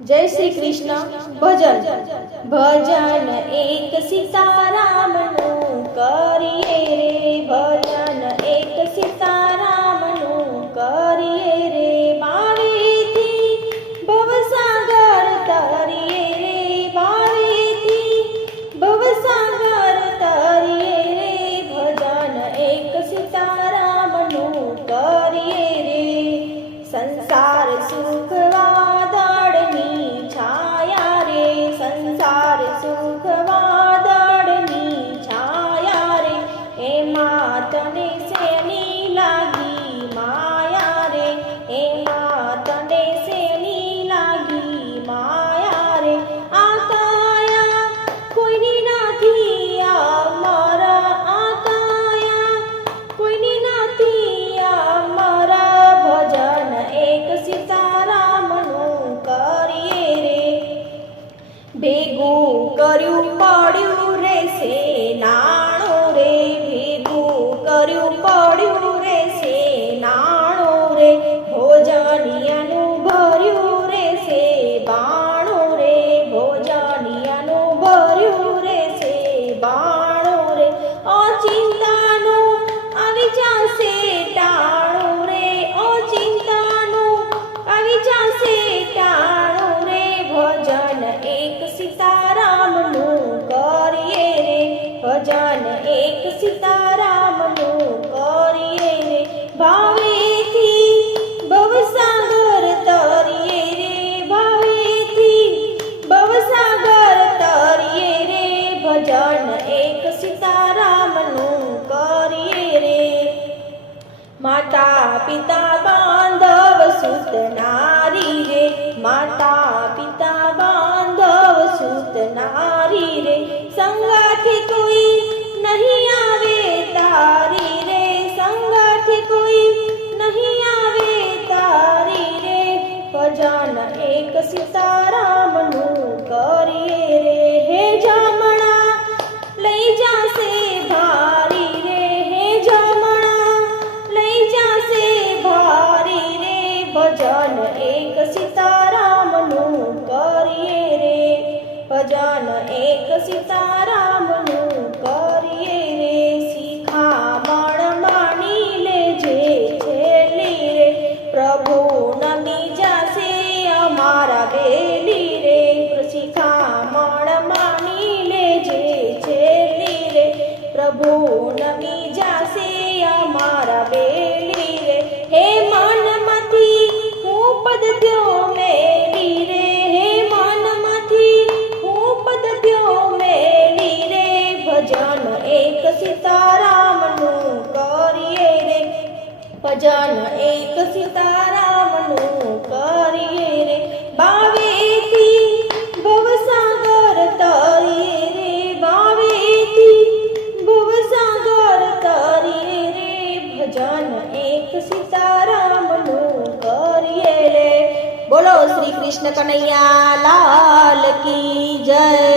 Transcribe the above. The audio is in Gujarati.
जय श्री कृष्ण। भजन भजन एक सीतारामनु करिए रे, भजन एक सीतारामनु करिए रे। बावेथी भवसागर तरिए रे, बावेथी भवसागर तरिए रे। भजन एक सीतारामनु करिए रे। संसार सुख वादळनी छाया रे, संसार सुख वादळनी छाया रे। एमा तने सेनी लागी माया रे, एमा तने सेनी लागी माया रे। आ काया कोईनी नाथी आमारा, आ काया कोईनी नाथी आमारा। भजन एक सीतारामनु करिए रे। भेगू कर्યું પડ્યું રે સેનાણું રે, ભેગું કર્યું પડ્યું રે સેનાણું રે। ભોજનિયાનું ભર્યું રે છે બાણું રે, ભોજનિયાનું ભર્યું રે છે બાણું રે। અચિંતાનું આવી જાશે ટાણું રે, અચિંતાનું આવી જાશે ટાણું રે। ભજન એક સીતારામનું કરીએ રે, ભજન એક સીતારામનું કરીએ રે। ભાવેથી ભવસાગર તરીએ રે, ભાવેથી ભવસાગર તરીએ રે। ભજન એક સીતારામનું કરીએ રે। માતા પિતા બાંધવ સુત નારી રે, માતા પિતા બાંધવ સુત નારી રે। સંગાથી કોઈ નહીં આવે તારી રે, સંગાથી કોઈ નહીં આવે તારી રે। ભજન એક સીતારામનું કરીએ રે। હે જમણા લઈ જાશે ભારી રે, હે જમણા લઈ જાશે ભારી રે। ભજન એક સીતારામનું કરીએ રે, ભજન એક સીતારામનું કરીએ રે। શિખામણ માની લેજે છેલ્લી રે, પ્રભુ નમી જાશે અમારા બેલી રે। શિખામણ માની લેજે છેલ્લી રે, પ્રભુ નમી જાશે અમારા બેલી રે। હે મનમાંથી હું પદત્યો મેલી રે, હે મનમાંથી હું પદત્યો મેલી રે। ભજન એક સીતારામનું કરીએ રે, ભજન એક સીતારામનું કરીએ રે। બાવેથી ભવસાગર તરીએ રે, બાવેથી ભવસાગર તરીએ રે। ભજન એક સીતારામનું કરીએ રે। બોલો શ્રી કૃષ્ણ કનૈયા લાલ કી જય।